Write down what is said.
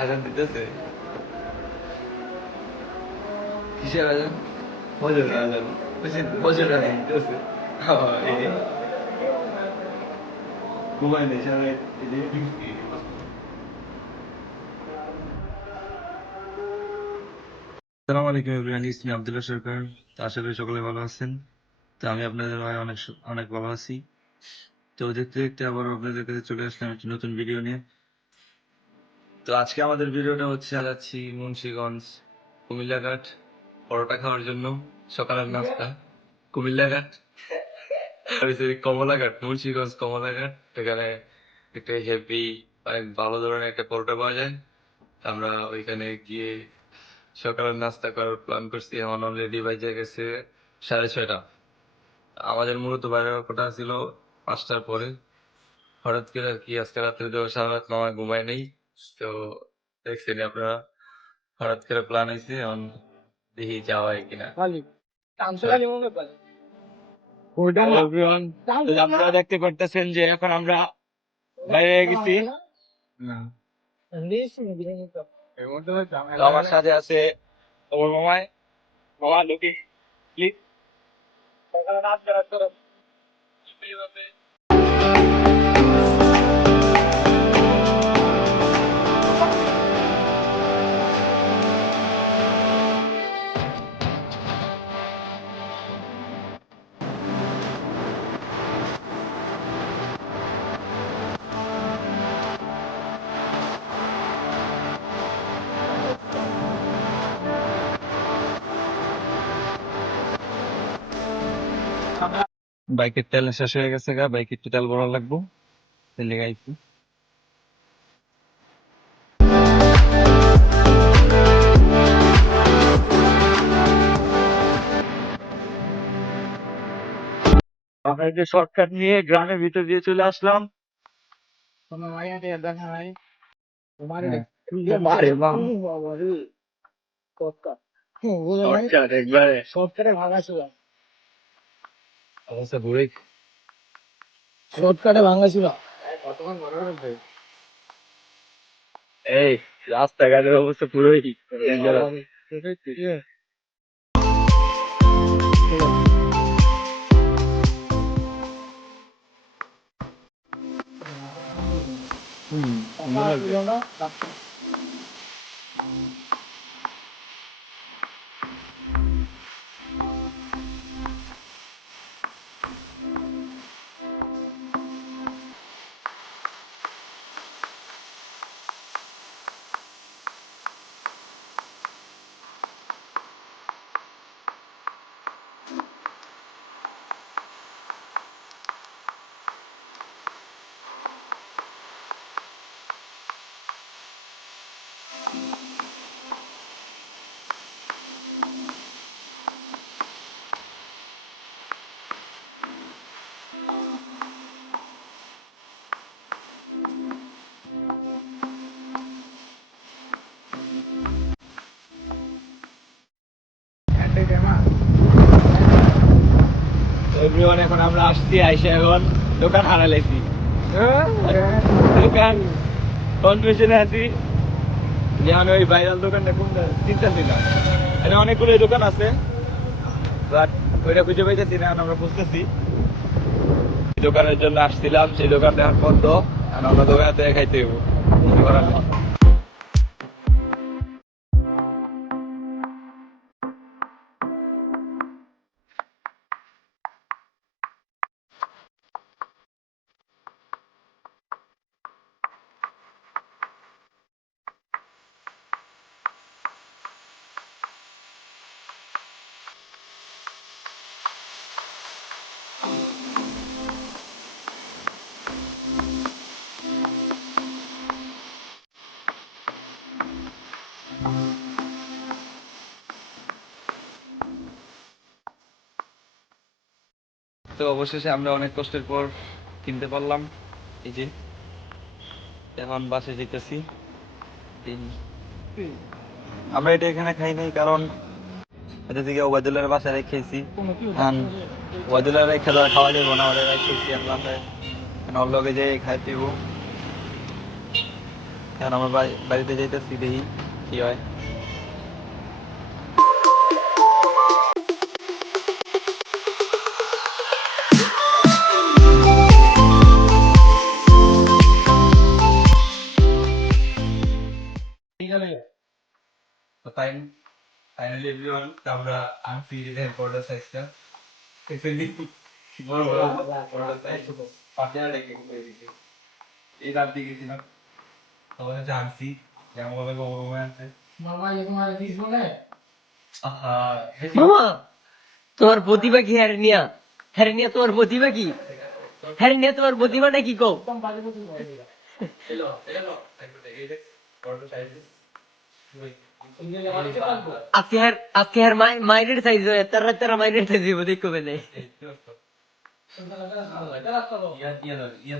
আজান দিতেছে কিসের আজান ফজর আজান ফজর আজান দিতেছে ঘুমায় নেই সারা আসসালামু আলাইকুম এভরিওয়ান, ইসমি আব্দুল্লাহ সরকার। তো আশা করি সকলে ভালো আছেন। তো আমি আপনাদের ভাই অনেক অনেক ভালো আছি। তো দেখতে দেখতে আবার আপনাদের কাছে চলে আসলাম একটি নতুন ভিডিও নিয়ে। তো আজকে আমাদের ভিডিওটা হচ্ছে যাচ্ছি মুন্সিগঞ্জ কুমিল্লাঘাট পরোটা খাওয়ার জন্য। সকালের নাস্তা কুমিল্লাঘাট সরি কমলাঘাট, মুন্সিগঞ্জ কমলাঘাট। এখানে একটা হেভি অনেক ভালো ধরনের একটা পরোটা পাওয়া যায়। আমরা ওইখানে গিয়ে সকালের নাস্তা করার প্ল্যান করছি। এখন অলরেডি বাজে গেছে 6:30। আমাদের মূলত বাইরের কথা ছিল 5টার পরে। হঠাৎ করে আর কি আজকে রাত্রে তো সারা রাত মামা ঘুমায় নেই। তো দেখছেন আপনারা, হঠাৎ করে প্ল্যান হয়েছে। এখন দেখি যাওয়া হয় কিনা। Everyone, আপনারা দেখতে পারতেছেন যে এখন আমরা বাইরে গেছি। তো আমার সাথে আছে ওর মামায়। মামা লুকি প্লিজ। বাইকের তেল শেষ হয়ে গেছে গা, বাইকের একটু তেল ভরা লাগবো। তেলে গাইছি আমরা যে শর্টকাট নিয়ে গ্রামের ভিতর দিয়ে চলে আসলাম। মারে বাম শর্টকাট একবারে অবস্থা ঘুরে এই রাস্তাঘাটের অবস্থা পুরোই dangerous। এভরিওয়ান, এখন আমরা আসছি আইসা এখন দোকান হারাইছি। দোকান কনফিউশনে আছি যে আমি ওই ভাইরাল দোকানটা কোনটা চিনতেছি না। এখানে অনেকগুলো দোকান আছে বাট ওইটা খুঁজে পাইতেছি না। আমরা বুঝতেছি দোকানের জন্য আসছিলাম, সেই দোকানটা এখন বন্ধ। আমরা দোকানে খাইতে হইব, কি করার নেই। তো অবশেষে আমরা অনেক কষ্টের পর কিনতে পারলাম। এই যে এখন বাসে যেতেছি। আমরা এটা এখানে খাই নাই কারণ এটা থেকে ওয়াদুল্লার বাসায় রেখেছি। ওয়াদুল্লার রেখে দেওয়া খাওয়া যাবো না, ওদের রেখেছি আমরা। লগে যে খাইতে এখন আমার বাড়িতে যাইতেছি, দেখি কি হয়। ঠিক আছে, তো ফাইনালি এভরিওয়ান, আমরা আনছি হেডকোয়ার্টার সাইজটা বড় বড় হেডকোয়ার্টার সাইজ পাটিয়া ডেকে দিয়েছি। এই রাত দিয়ে গেছিলাম, তখন হচ্ছে আনছি যেমন ভাবে গরমে আছে। মামা তোমার প্রতিভা কি হ্যারেনিয়া? হ্যারেনিয়া তোমার প্রতিভা কি? হ্যারেনিয়া তোমার প্রতিভাটা কি কও? আজকে হ্যার মাইরের সাইজ হয়, তারা মাইরের সাইজ হইব দেখো বেলে। ইয়া